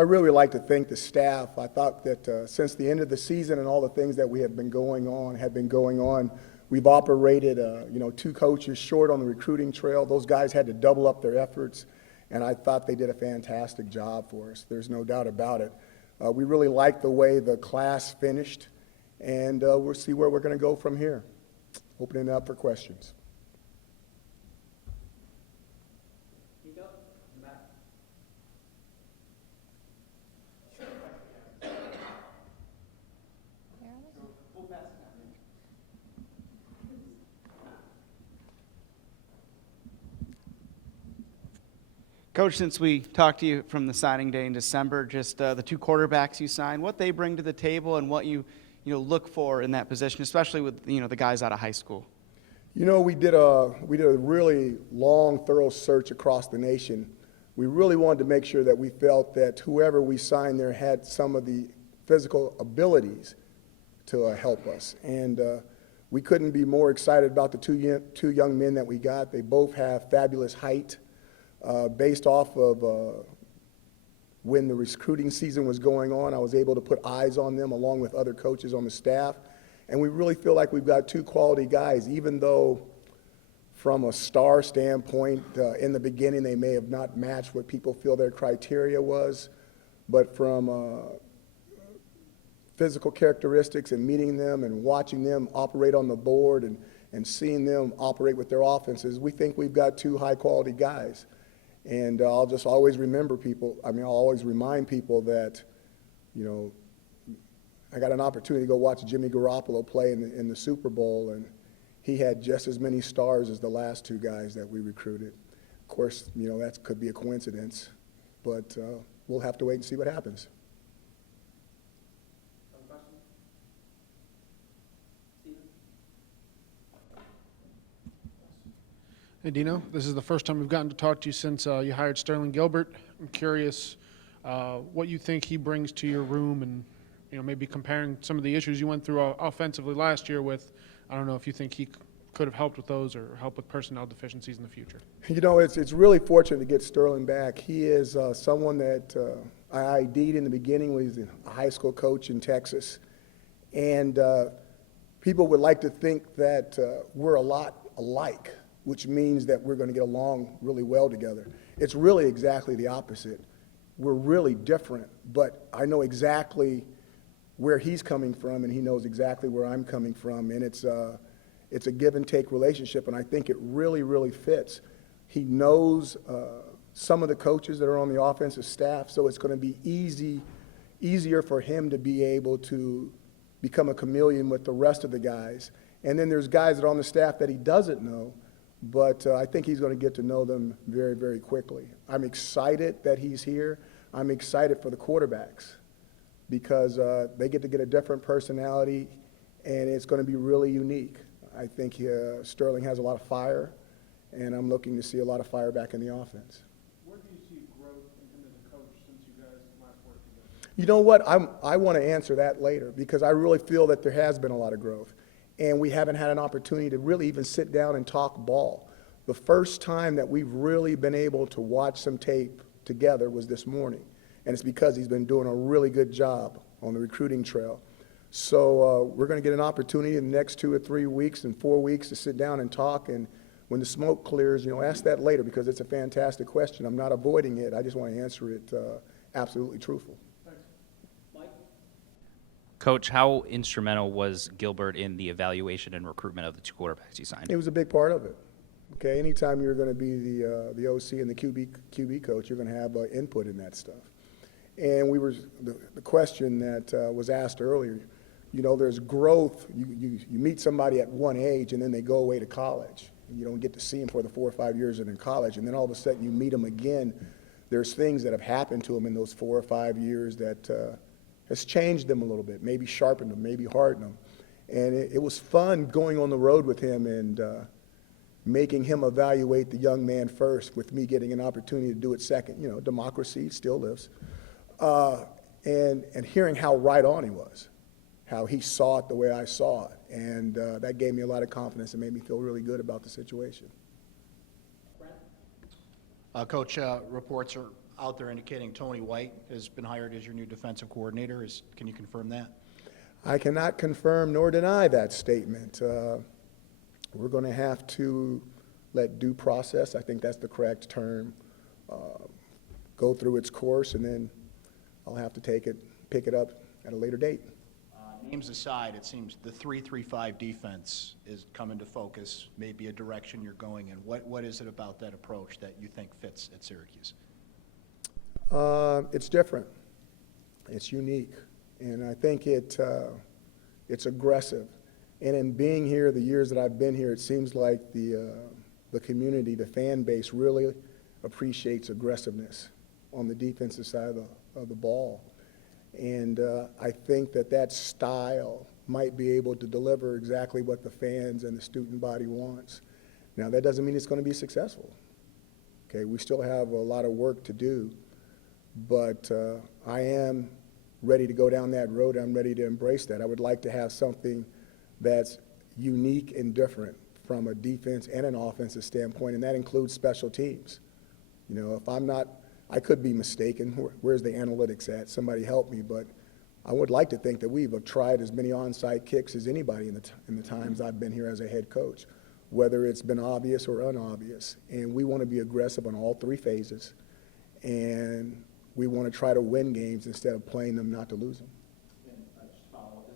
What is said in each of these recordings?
I really like to thank the staff. I thought that since the end of the season and all the things that we have been going on, we've operated, 2 coaches short on the recruiting trail. Those guys had to double up their efforts, and I thought they did a fantastic job for us. There's no doubt about it. We really like the way the class finished, and we'll see where we're going to go from here. Opening it up for questions. Coach, since we talked to you from the signing day in December, just the 2 quarterbacks you signed, what they bring to the table and what you look for in that position, especially with the guys out of high school. We did a really long, thorough search across the nation. We really wanted to make sure that we felt that whoever we signed there had some of the physical abilities to help us. And we couldn't be more excited about the two young men that we got. They both have fabulous height. Based off of when the recruiting season was going on, I was able to put eyes on them along with other coaches on the staff. And we really feel like we've got 2 quality guys, even though from a star standpoint, in the beginning they may have not matched what people feel their criteria was. But from physical characteristics and meeting them and watching them operate on the board and seeing them operate with their offenses, we think we've got 2 high-quality guys. And I'll just always remind people that, I got an opportunity to go watch Jimmy Garoppolo play in the Super Bowl, and he had just as many stars as the last 2 guys that we recruited. Of course, that could be a coincidence, but we'll have to wait and see what happens. Hey, Dino, this is the first time we've gotten to talk to you since you hired Sterling Gilbert. I'm curious what you think he brings to your room and, maybe comparing some of the issues you went through offensively last year with, I don't know if you think he could have helped with those or help with personnel deficiencies in the future. It's really fortunate to get Sterling back. He is someone that I ID'd in the beginning when he was a high school coach in Texas. And people would like to think that we're a lot alike, which means that we're going to get along really well together. It's really exactly the opposite. We're really different, but I know exactly where he's coming from, and he knows exactly where I'm coming from, and it's a give and take relationship, and I think it really, really fits. He knows some of the coaches that are on the offensive staff, so it's going to be easier for him to be able to become a chameleon with the rest of the guys. And then there's guys that are on the staff that he doesn't know, but I think he's going to get to know them very, very quickly. I'm excited that he's here. I'm excited for the quarterbacks because they get to get a different personality, and it's going to be really unique. I think Sterling has a lot of fire, and I'm looking to see a lot of fire back in the offense. Where do you see growth in him as a coach since you guys last worked together? You know what? I want to answer that later because I really feel that there has been a lot of growth. And we haven't had an opportunity to really even sit down and talk ball. The first time that we've really been able to watch some tape together was this morning. And it's because he's been doing a really good job on the recruiting trail. So we're going to get an opportunity in the next 2 or 3 weeks and 4 weeks to sit down and talk. And when the smoke clears, ask that later because it's a fantastic question. I'm not avoiding it. I just want to answer it absolutely truthful. Coach, how instrumental was Gilbert in the evaluation and recruitment of the 2 quarterbacks you signed? It was a big part of it. Okay, anytime you're going to be the OC and the QB coach, you're going to have input in that stuff. And the question that was asked earlier, there's growth. You meet somebody at one age and then they go away to college. You don't get to see them for the 4 or 5 years that they're in college, and then all of a sudden you meet them again. There's things that have happened to them in those 4 or 5 years that has changed them a little bit, maybe sharpened them, maybe hardened them. And it was fun going on the road with him and making him evaluate the young man first with me getting an opportunity to do it second. Democracy still lives. And hearing how right on he was, how he saw it the way I saw it. And that gave me a lot of confidence and made me feel really good about the situation. Coach, reports are out there indicating Tony White has been hired as your new defensive coordinator. Can you confirm that? I cannot confirm nor deny that statement. We're going to have to let due process, I think that's the correct term, go through its course, and then I'll have to pick it up at a later date. Names aside, it seems the 3-3-5 defense is come into focus, maybe a direction you're going in. What is it about that approach that you think fits at Syracuse? It's different. It's unique. And I think it's aggressive. And in being here, the years that I've been here, it seems like the community, the fan base really appreciates aggressiveness on the defensive side of the ball. And I think that style might be able to deliver exactly what the fans and the student body wants. Now, that doesn't mean it's going to be successful. Okay, we still have a lot of work to do, but I am ready to go down that road. I'm ready to embrace that. I would like to have something that's unique and different from a defense and an offensive standpoint, and that includes special teams. You know, if I'm not, I could be mistaken. Where's the analytics at? Somebody help me. But I would like to think that we've tried as many onside kicks as anybody in the times I've been here as a head coach, whether it's been obvious or unobvious. And we want to be aggressive on all three phases, and we want to try to win games instead of playing them not to lose them. This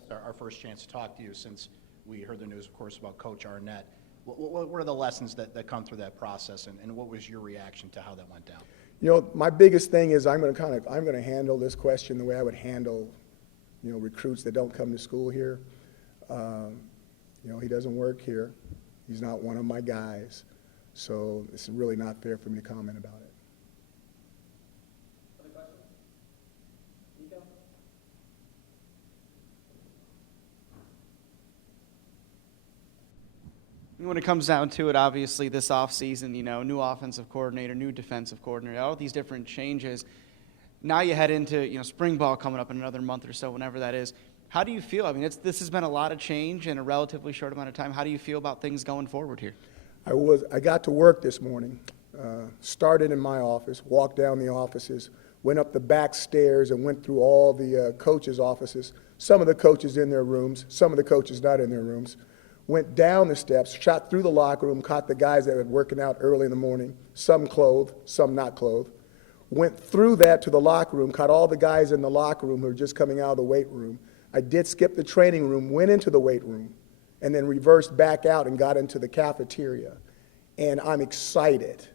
is our first chance to talk to you since we heard the news, of course, about Coach Arnett. What are the lessons that come through that process, and what was your reaction to how that went down? You know, my biggest thing is I'm going to handle this question the way I would handle, you know, recruits that don't come to school here. You know, he doesn't work here. He's not one of my guys. So it's really not fair for me to comment about it. Other questions? Nico? When it comes down to it, obviously this offseason, you know, new offensive coordinator, new defensive coordinator, all these different changes. Now you head into, you know, spring ball coming up in another month or so, whenever that is. How do you feel? I mean, this has been a lot of change in a relatively short amount of time. How do you feel about things going forward here? I got to work this morning, started in my office, walked down the offices, went up the back stairs and went through all the coaches' offices, some of the coaches in their rooms, some of the coaches not in their rooms, went down the steps, shot through the locker room, caught the guys that were working out early in the morning, some clothed, some not clothed, went through that to the locker room, caught all the guys in the locker room who were just coming out of the weight room. I did skip the training room, went into the weight room, and then reversed back out and got into the cafeteria. And I'm excited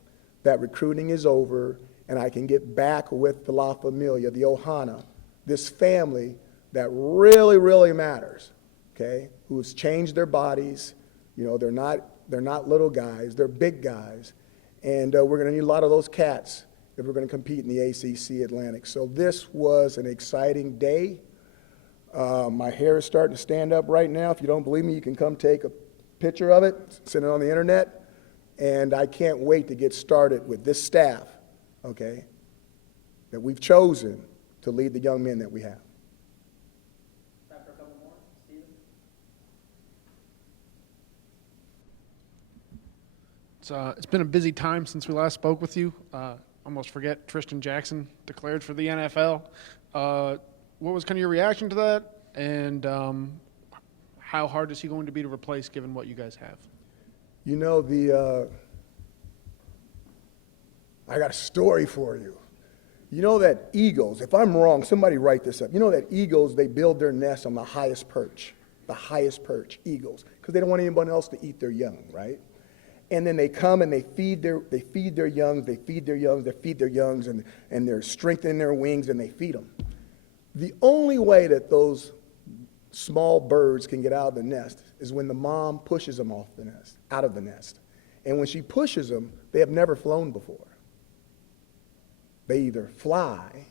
that recruiting is over and I can get back with the La Familia, the Ohana, this family that really, really matters, okay, who's changed their bodies. You know, they're not little guys, they're big guys. And we're going to need a lot of those cats if we're going to compete in the ACC Atlantic. So this was an exciting day. My hair is starting to stand up right now. If you don't believe me, you can come take a picture of it, send it on the internet. And I can't wait to get started with this staff, okay, that we've chosen to lead the young men that we have. Time for a couple more. Steven? It's been a busy time since we last spoke with you. Almost forget Tristan Jackson declared for the NFL. What was kind of your reaction to that, and how hard is he going to be to replace given what you guys have? You know, I got a story for you. You know that eagles, if I'm wrong, somebody write this up. You know that eagles, they build their nest on the highest perch, eagles, because they don't want anyone else to eat their young, right? And then they come and they feed their youngs, and they're strengthening their wings and they feed them. The only way that those small birds can get out of the nest is when the mom pushes them out of the nest. And when she pushes them, they have never flown before. They either fly,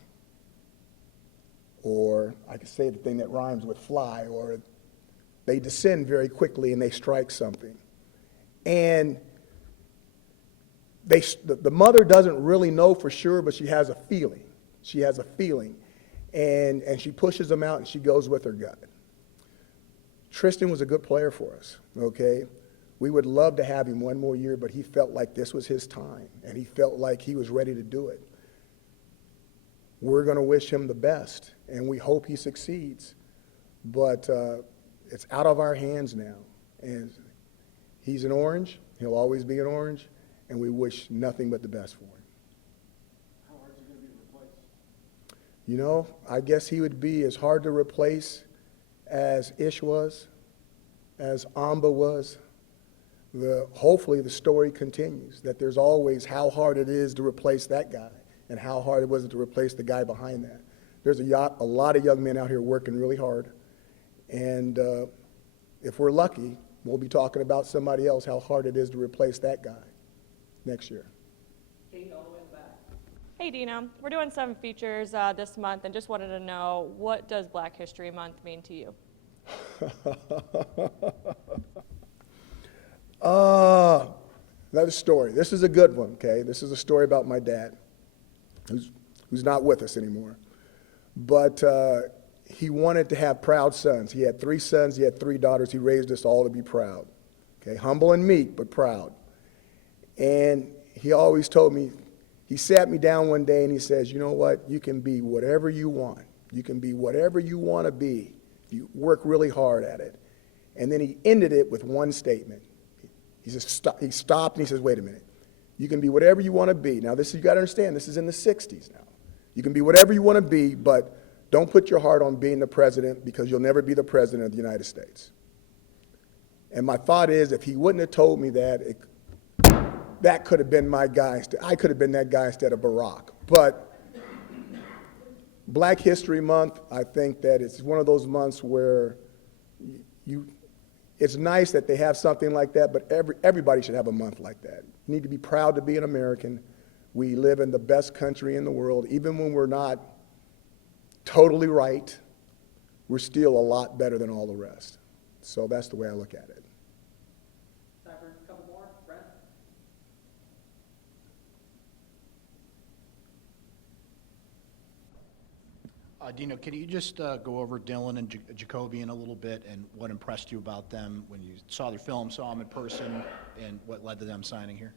or I could say the thing that rhymes with fly, or they descend very quickly and they strike something. And the mother doesn't really know for sure, but she has a feeling. And she pushes them out and she goes with her gut. Tristan was a good player for us, okay? We would love to have him one more year, but he felt like this was his time, and he felt like he was ready to do it. we're going to wish him the best, and we hope he succeeds. But it's out of our hands now. And he's an Orange. He'll always be an Orange, and we wish nothing but the best for him. How hard is he going to be to replace? You know, I guess he would be as hard to replace as Ish was, as Amba was. Hopefully the story continues, that there's always how hard it is to replace that guy and how hard it was to replace the guy behind that. There's a lot of young men out here working really hard, and if we're lucky, we'll be talking about somebody else, how hard it is to replace that guy next year. Hey Dino, we're doing some features this month and just wanted to know, what does Black History Month mean to you? Another story. This is a good one, okay? This is a story about my dad, who's not with us anymore. But he wanted to have proud sons. He had 3 sons, he had 3 daughters. He raised us all to be proud, okay? Humble and meek, but proud. And he always told me, he sat me down one day and he says, you know what? You can be whatever you want. You can be whatever you want to be. You work really hard at it. And then he ended it with one statement. He stopped and he says, wait a minute. You can be whatever you want to be. Now, you got to understand, this is in the 60s now. You can be whatever you want to be, but don't put your heart on being the president, because you'll never be the president of the United States. And my thought is, if he wouldn't have told me that, that could have been my guy. I could have been that guy instead of Barack. But Black History Month, I think that it's one of those months where it's nice that they have something like that, but everybody should have a month like that. You need to be proud to be an American. We live in the best country in the world. Even when we're not totally right, we're still a lot better than all the rest. So that's the way I look at it. Time for a couple more, Brent? Dino, can you just go over Dylan and Jacobian a little bit and what impressed you about them when you saw their film, saw them in person, and what led to them signing here?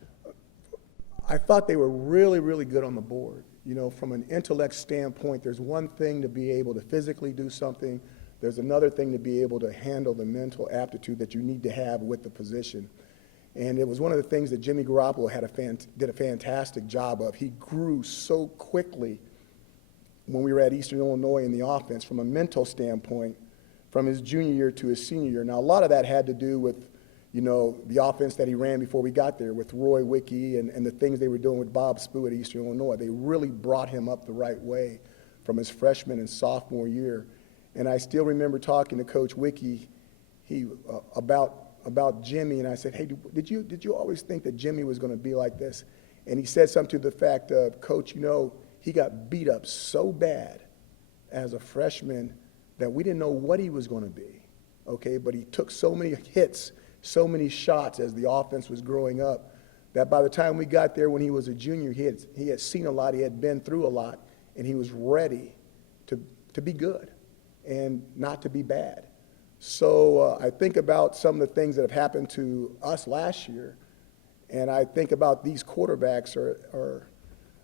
I thought they were really, really good on the board. You know, from an intellect standpoint, there's one thing to be able to physically do something. There's another thing to be able to handle the mental aptitude that you need to have with the position. And it was one of the things that Jimmy Garoppolo did a fantastic job of. He grew so quickly when we were at Eastern Illinois in the offense from a mental standpoint, from his junior year to his senior year. Now, a lot of that had to do with, you know, the offense that he ran before we got there with Roy Wicke and the things they were doing with Bob Spoo at Eastern Illinois. They really brought him up the right way from his freshman and sophomore year. And I still remember talking to Coach Wicke about Jimmy, and I said, hey, did you always think that Jimmy was going to be like this? And he said something to the fact of, Coach, you know, he got beat up so bad as a freshman that we didn't know what he was going to be, okay? But he took so many hits, so many shots as the offense was growing up, that by the time we got there when he was a junior, he had seen a lot, he had been through a lot, and he was ready to be good and not to be bad. So I think about some of the things that have happened to us last year, and I think about these quarterbacks are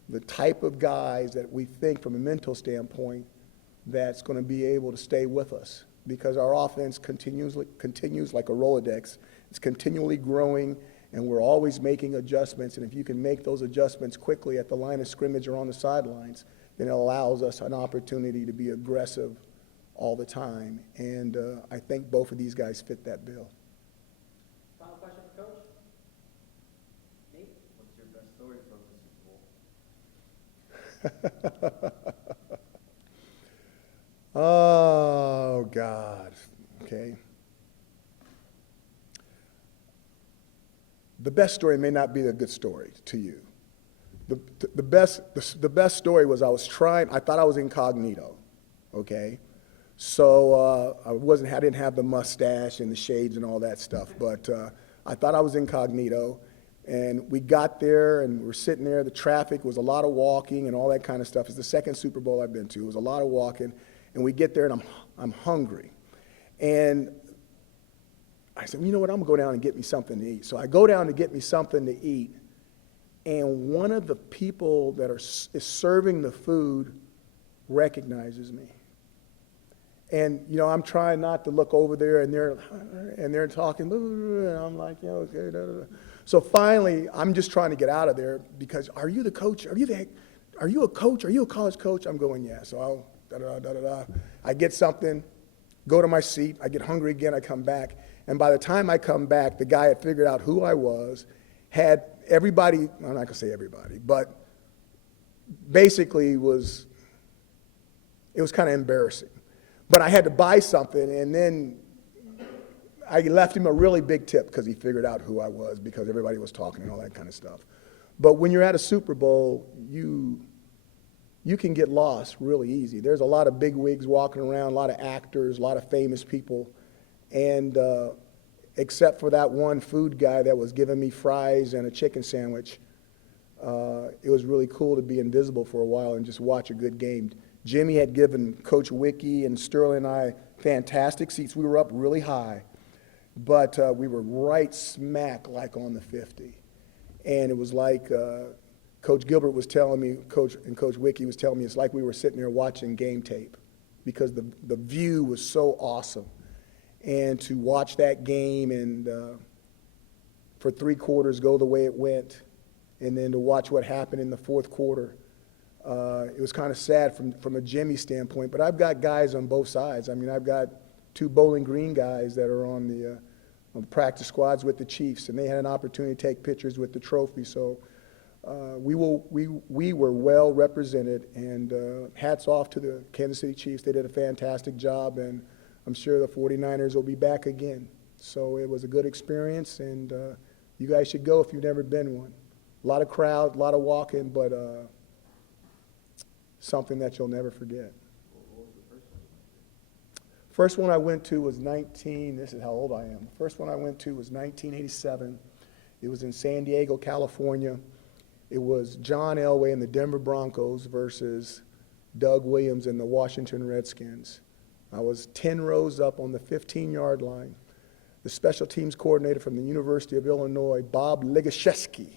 the type of guys that we think from a mental standpoint that's going to be able to stay with us, because our offense continues like a Rolodex. It's continually growing, and we're always making adjustments, and if you can make those adjustments quickly at the line of scrimmage or on the sidelines, then it allows us an opportunity to be aggressive all the time, and I think both of these guys fit that bill. Final question for Coach? Nate? What's your best story from the Super Bowl? Oh, God. Okay. The best story may not be a good story to you. The best story was I thought I was incognito, okay? So I didn't have the mustache and the shades and all that stuff, but I thought I was incognito. And we got there, and we're sitting there. The traffic was a lot of walking and all that kind of stuff. It's the second Super Bowl I've been to. It was a lot of walking. And we get there, and I'm hungry. And I said, you know what, I'm going to go down and get me something to eat. So I go down to get me something to eat, and one of the people that is serving the food recognizes me. And, you know, I'm trying not to look over there, and they're talking, and I'm like, yeah, okay, da, da, da. So finally, I'm just trying to get out of there because, are you the coach? Are you a coach? Are you a college coach? I'm going, yeah. So I'll, da, da, da, da, da. I get something, go to my seat, I get hungry again, I come back. And by the time I come back, the guy had figured out who I was, had everybody, I'm not going to say everybody, but basically it was kind of embarrassing. But I had to buy something, and then I left him a really big tip because he figured out who I was because everybody was talking and all that kind of stuff. But when you're at a Super Bowl, you can get lost really easy. There's a lot of big wigs walking around, a lot of actors, a lot of famous people, and except for that one food guy that was giving me fries and a chicken sandwich, it was really cool to be invisible for a while and just watch a good game. Jimmy had given Coach Wicke and Sterling and I fantastic seats. We were up really high, but we were right smack like on the 50. And it was like Coach Gilbert was telling me, Coach Wicke was telling me, it's like we were sitting there watching game tape because the view was so awesome. And to watch that game and for 3 quarters go the way it went, and then to watch what happened in the 4th quarter, it was kind of sad from a Jimmy standpoint, but I've got guys on both sides. I mean, I've got 2 Bowling Green guys that are on the practice squads with the Chiefs, and they had an opportunity to take pictures with the trophy. So we were well represented, and hats off to the Kansas City Chiefs. They did a fantastic job, and I'm sure the 49ers will be back again. So it was a good experience, and you guys should go if you've never been one. A lot of crowd, a lot of walking, but something that you'll never forget. First one I went to was this is how old I am. The first one I went to was 1987. It was in San Diego, California. It was John Elway and the Denver Broncos versus Doug Williams and the Washington Redskins. I was 10 rows up on the 15-yard line. The special teams coordinator from the University of Illinois, Bob Ligashevsky,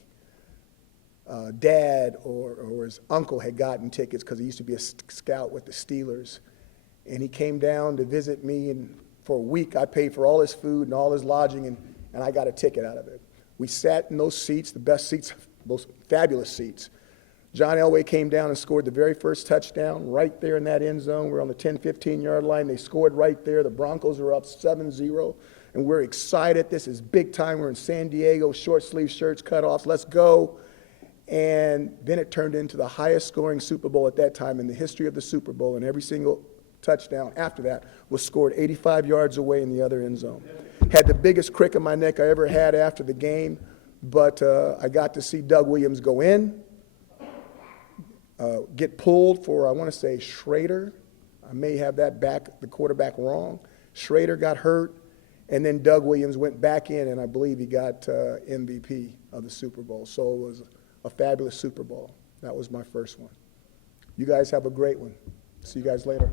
dad or his uncle had gotten tickets because he used to be a scout with the Steelers. And he came down to visit me, and for a week I paid for all his food and all his lodging, and I got a ticket out of it. We sat in those seats, the best seats, those fabulous seats. John Elway came down and scored the very first touchdown right there in that end zone. We're on the 10, 15-yard line. They scored right there. The Broncos are up 7-0, and we're excited. This is big time. We're in San Diego, short sleeve shirts, cutoffs. Let's go. And then it turned into the highest scoring Super Bowl at that time in the history of the Super Bowl, and every single touchdown after that was scored 85 yards away in the other end zone. Had the biggest crick in my neck I ever had after the game, but I got to see Doug Williams go in, get pulled for, I want to say, Schrader. I may have the quarterback wrong. Schrader got hurt, and then Doug Williams went back in, and I believe he got MVP of the Super Bowl. So it was a fabulous Super Bowl. That was my first one. You guys have a great one. See you guys later.